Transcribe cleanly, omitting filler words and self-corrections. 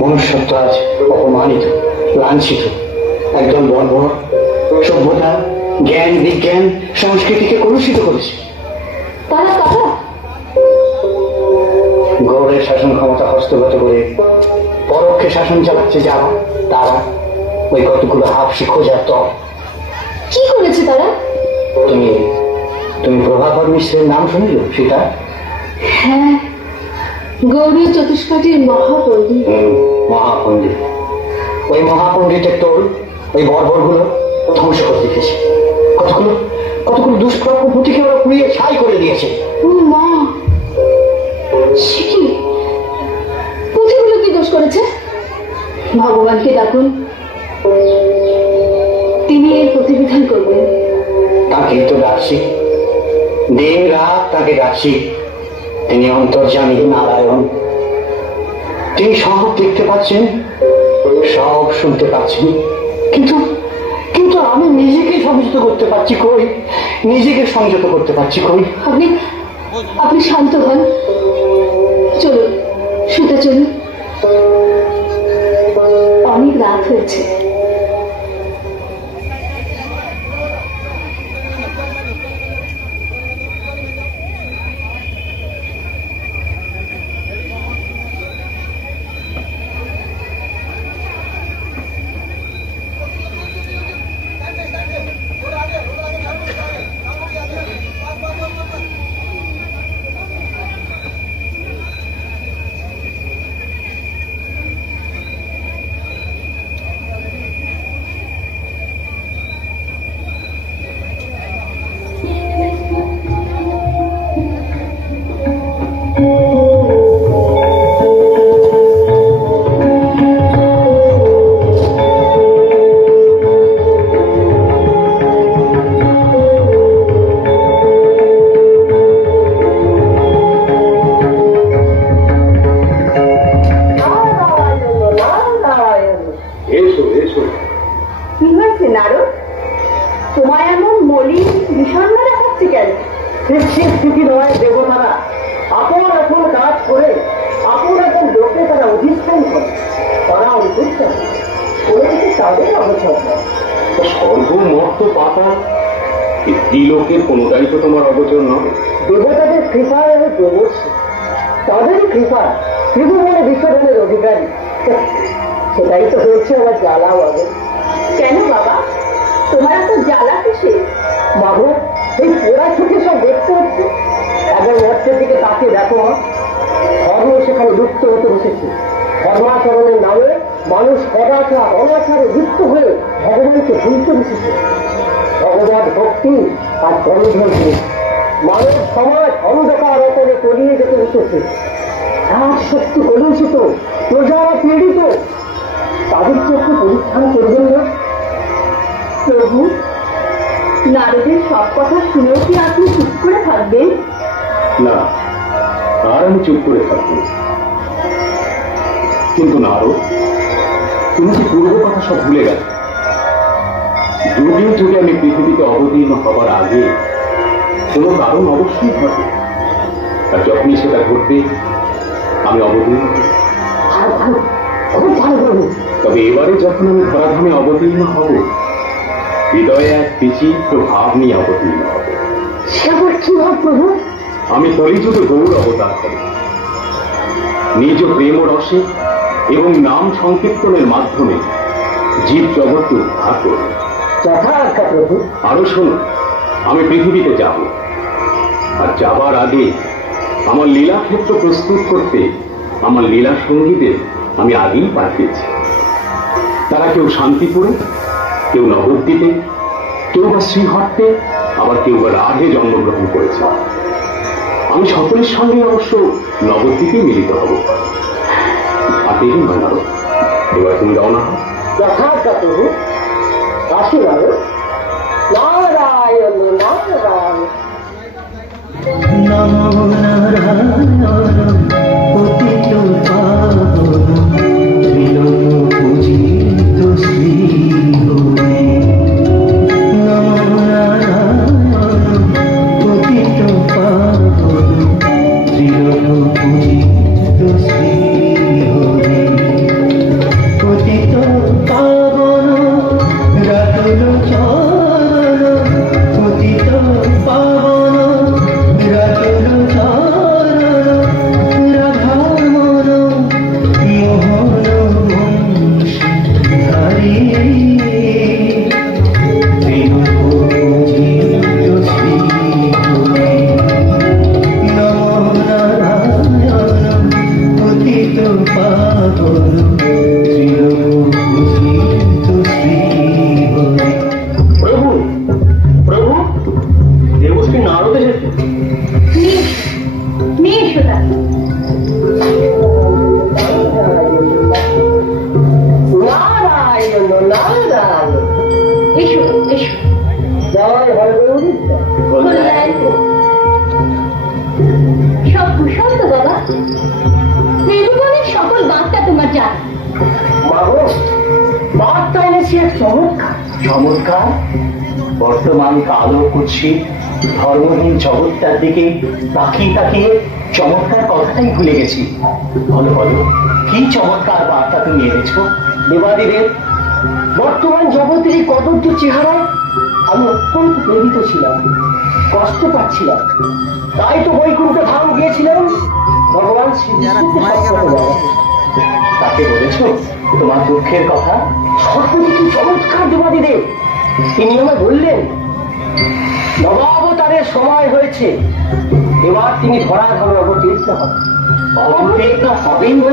মনুষ্যত্ব আজ অপমানিত, লাঞ্ছিত। একদল বর্বর সভ্যতা, জ্ঞান, বিজ্ঞান, সংস্কৃতিকে কলুষিত করেছে। তারা কারা? গৌড়ের শাসন ক্ষমতা হস্তগত করে পরোক্ষে শাসন চালাচ্ছে যারা, তারা ওই কতগুলো হাফসি খোঁজার দল। কি করেছে তারা? তুমি প্রভাকর মিশ্রের নাম শুনল সেটা? হ্যাঁ, গৌড়ীয় চতুষ্পাটির মহাপণ্ডিত। মহাপণ্ডিত, ওই মহাপণ্ডিতের তোল ওই বর্বর গুলো ধ্বংস করে দিয়েছে। কতগুলো দুষ্প্রাপ্য পুঁথিকে ওরা পুড়িয়ে ছাই করে দিয়েছে। মা, সে কি? পুঁথিগুলো কি দোষ করেছে? ভগবানকে ডাকুন, তিনি এর প্রতিবিধান করবেন। তাকেই তো ডাকছি, দিন রাত তাকে ডাকছি। তিনি অন্তর্যামী নারায়ণ, তিনি সব দেখতে পাচ্ছেন, সব শুনতে পাচ্ছেন। কিন্তু কিন্তু আমি নিজেকে সংযত করতে পারছি কই? নিজেকে সংযত করতে পারছি কই? আপনি শান্ত হন, চলুন শুতে চলুন, অনেক রাত হয়েছে। সর্বমর্ত পাতা ত্রিলোকের কোনটাই তো তোমার অগোচর নয়। দেবতাদের কৃপায় আমি দেবর্ষী, তাদেরই কৃপা ত্রিভুবনে বিশ্বধনের অধিকারী। সেটাই তো হয়েছে আমার জ্বালা বাবু। কেন বাবা, তোমার তো জ্বালা কিসে? বাবু, এই পোড়া চোখে সব দেখতে হচ্ছে। একবার মর্তের দিকে তাকে দেখো, ধর্ম সেখানে লুপ্ত হতে বসেছে। ধর্মাচরণের নামে মানুষ সদাচার অনাচারে যুক্ত হয়ে ভগবানকে ভুলতে বসেছে। ভগবত ভক্তি আর গণধর্ম মানব সমাজ অন্ধকার অতলে তলিয়ে যেতে বসেছে। রাজ শক্তি কলুষিত, প্রজারা পীড়িত, তাদের চোখে পরিত্রাণ করবেন না প্রভু? নারদের সব কথা শুনেও কি আপনি চুপ করে থাকবেন? না, আর আমি চুপ করে থাকবো। কিন্তু নারদ, তুমি কি পূর্ব কথা সব ভুলে গেছো? যদিও যুগে আমি পৃথিবীতে অবতীর্ণ হবার আগে কোনো কারণ অবশ্যই ঘটে, আর যখনই সেটা ঘটবে আমি অবতীর্ণ। তবে এবারে যখন আমি ধরাধামে অবতীর্ণ হব, হৃদয়ে এক বিচিত্র ভাব নিয়ে অবতীর্ণ হব। সেবার কি ভাব প্রভু? আমি কলিযুগে গৌর অবতার হব। নিজ প্রেম রসে এবং নাম সংকীর্তনের মাধ্যমে জীব জগৎকে উদ্ধার করব। যথার্থ প্রভু। আরো শোনো, আমি পৃথিবীতে যাব, আর যাবার আগে আমার লীলাক্ষেত্র প্রস্তুত করতে আমার লীলা সঙ্গীদের আমি আগেই পাঠিয়েছি। তারা কেউ শান্তিপুরে, কেউ নবদ্বীপে, কেউ বা শ্রীহট্টে, আবার কেউ বা রাধে জন্মগ্রহণ করেছে। আমি সকলের সঙ্গে অবশ্য নবদ্বীপে মিলিত হব। আর দেরি নয় নারদ, এবার তুমি রওনা হও। যথার্থ প্রভু। আসি নারদ। নারায়ণ নারায়ণ। নমো নারায়ণ পতিত পাবন ত্রিলোক পূজিত শ্রী হরি। নমো নারায়ণ পতিত পাবন ত্রিলোক পূজিত শ্রী পতিত পাবন তৃণমূজিত শ্রী হরি। প্রভু প্রভু দেবশ্রী নারদ এসেছে। নিয়ে এসো তাকে। নারায়ণ নারায়ণ। এসো এসো। জয় হরগৌরী। সব কুশল তো বাবা? ত্রিভুবনের সকল বার্তা তোমার জানা। মাগো বার্তা এনেছি এক চমৎকার। চমৎকার? বর্তমান কালো কুৎসিত ধর্মহীন জগৎটার দিকে তাকিয়ে তাকিয়ে চমৎকার কথাটাই ভুলে গেছি। বলো বলো, কি চমৎকার বার্তা তুমি এনেছো? দেবাদিদেব, বর্তমান জগতের এই কদর্য চেহারায় আমি অত্যন্ত প্রেরিত ছিলাম, কষ্ট পাচ্ছিলাম। তাই তো বৈকুণ্ঠ ধাম গিয়েছিলাম ভগবান শ্রীকৃষ্ণকে সব কথা জানাতে। তাকে বলেছো তোমার দুঃখের কথা? সত্যি কি চমৎকার দেবাদিদেব! তিনি আমায় বললেন নবাবতারের সময় হয়েছে, এবার তিনি ধরাধামে অবতীর্ণ হবেন। অবতীর্ণ হবেন?